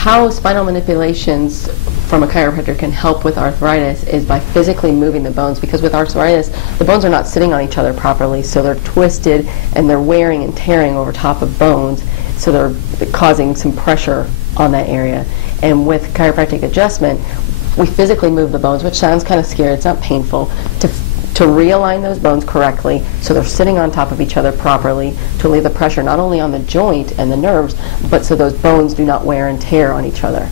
how spinal manipulations from a chiropractor can help with arthritis is by physically moving the bones, because with arthritis the bones are not sitting on each other properly, so they're twisted and they're wearing and tearing over top of bones, so they're causing some pressure on that area. And with chiropractic adjustment, we physically move the bones, which sounds kind of scary, it's not painful, to realign those bones correctly so they're sitting on top of each other properly, to relieve the pressure not only on the joint and the nerves, but so those bones do not wear and tear on each other.